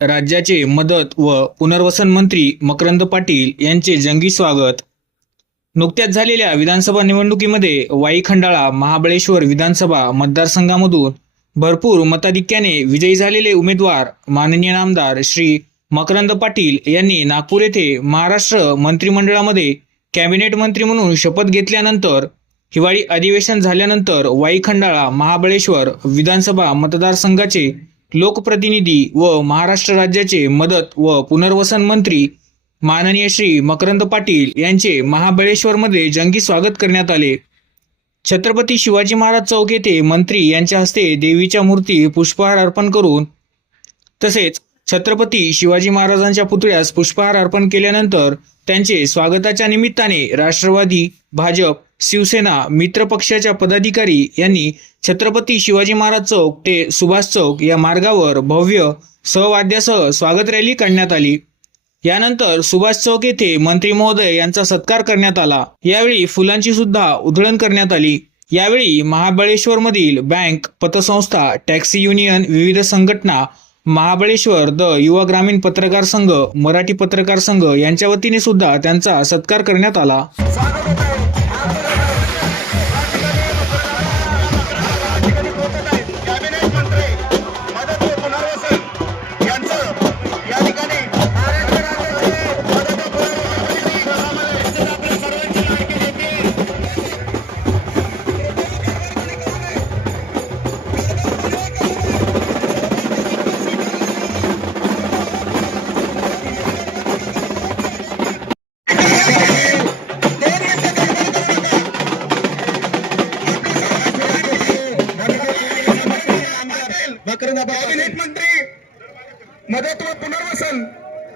राज्याचे मदत व पुनर्वसन मंत्री मकरंद पाटील यांचे जंगी स्वागत. नुकत्याच झालेल्या विधानसभा निवडणुकीमध्ये वाई खंडाळा महाबळेश्वर विधानसभा मतदारसंघामधून भरपूर मताधिक्याने विजयी झालेले उमेदवार माननीय नामदार श्री मकरंद पाटील यांनी नागपूर येथे महाराष्ट्र मंत्रिमंडळामध्ये कॅबिनेट मंत्री म्हणून शपथ घेतल्यानंतर हिवाळी अधिवेशन झाल्यानंतर वाई खंडाळा महाबळेश्वर विधानसभा मतदारसंघाचे लोकप्रतिनिधी व महाराष्ट्र राज्याचे मदत व पुनर्वसन मंत्री माननीय श्री मकरंद पाटील यांचे महाबळेश्वरमध्ये जंगी स्वागत करण्यात आले. छत्रपती शिवाजी महाराज चौक येथे मंत्री यांच्या हस्ते देवीच्या मूर्ती पुष्पहार अर्पण करून तसेच छत्रपती शिवाजी महाराजांच्या पुतळ्यास पुष्पहार अर्पण केल्यानंतर त्यांचे स्वागताच्या निमित्ताने राष्ट्रवादी भाजप शिवसेना मित्र पक्षाच्या पदाधिकारी यांनी छत्रपती शिवाजी महाराज चौक ते सुभाष चौक या मार्गावर भव्य सहवाद्यासह स्वागत रॅली काढण्यात आली. यानंतर सुभाष चौक येथे मंत्री महोदय यांचा सत्कार करण्यात आला. यावेळी फुलांची सुद्धा उधळण करण्यात आली. यावेळी महाबळेश्वरमधील बँक पतसंस्था टॅक्सी युनियन विविध संघटना महाबळेश्वर द युवा ग्रामीण पत्रकार संघ मराठी पत्रकार संघ यांच्या वतीने सुद्धा त्यांचा सत्कार करण्यात आला. कॅबिनेट मंत्री मदत व पुनर्वसन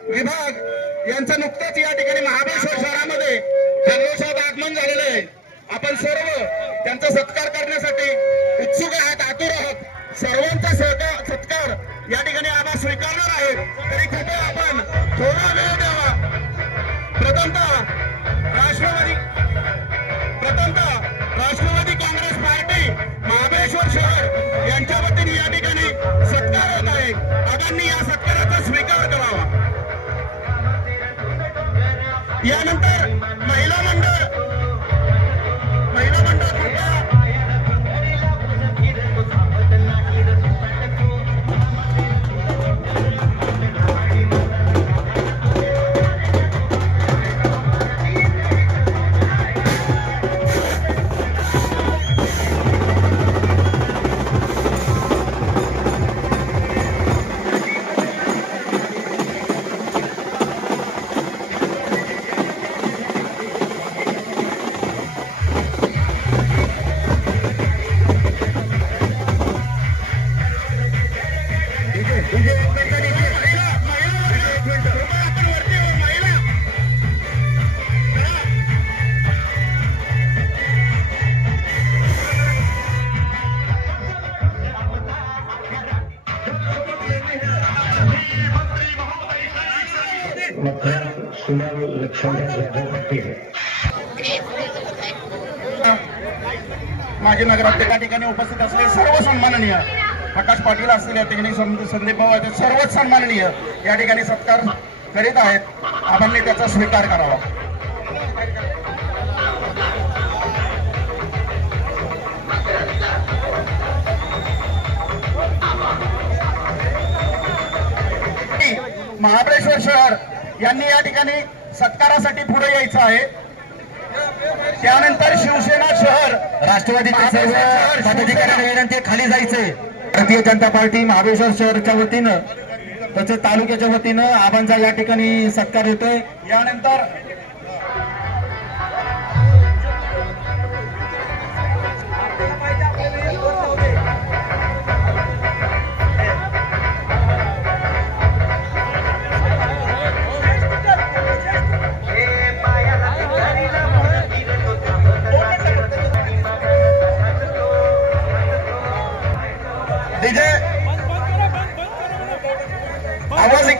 विभाग यांचं नुकतंच या ठिकाणी महाबळेश्वर शहरामध्ये जल्लोषात आगमन झालेलं आहे. आपण सर्व त्यांचा सत्कार करण्यासाठी उत्सुक आहात आतुर आहात. सर्वांचा सहकार सत्कार या ठिकाणी आम्हाला स्वीकारणार आहे तरी कृपया आपण थोडा वेळ सत्कार होत आहे आगांनी या सत्काराचा सुमार लक्षण पाटील माजी नगरात या ठिकाणी उपस्थित असलेले सर्व सन्माननीय प्रकाश पाटील असतील या ठिकाणी संदीप भाऊ आहेत सर्वच सन्माननीय या ठिकाणी सत्कार करीत आहेत. आपण त्याचा स्वीकार करावा. महाबळेश्वर शहर यांनी या ठिकाणी सत्कारासाठी पुढे यायचं आहे. त्यानंतर शिवसेना शहर राष्ट्रवादीचे सर्व पदाधिकाऱ्यांना विनंती खाली जायचंय भारतीय जनता पार्टी महाबळेश्वर शहरच्या वतीनं तसेच तालुक्याच्या वतीनं आबांचा या ठिकाणी सत्कार येतोय यानंतर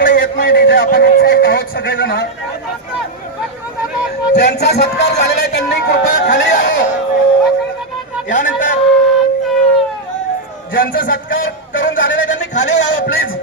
आपल्याकडे येत नाही डीजे. आपण उत्साहित आहोत सगळेजण. ज्यांचा सत्कार झालेला आहे त्यांनी कृपया खाली यावं यानंतर ज्यांचा सत्कार करून झालेला आहे त्यांनी खाली यावं प्लीज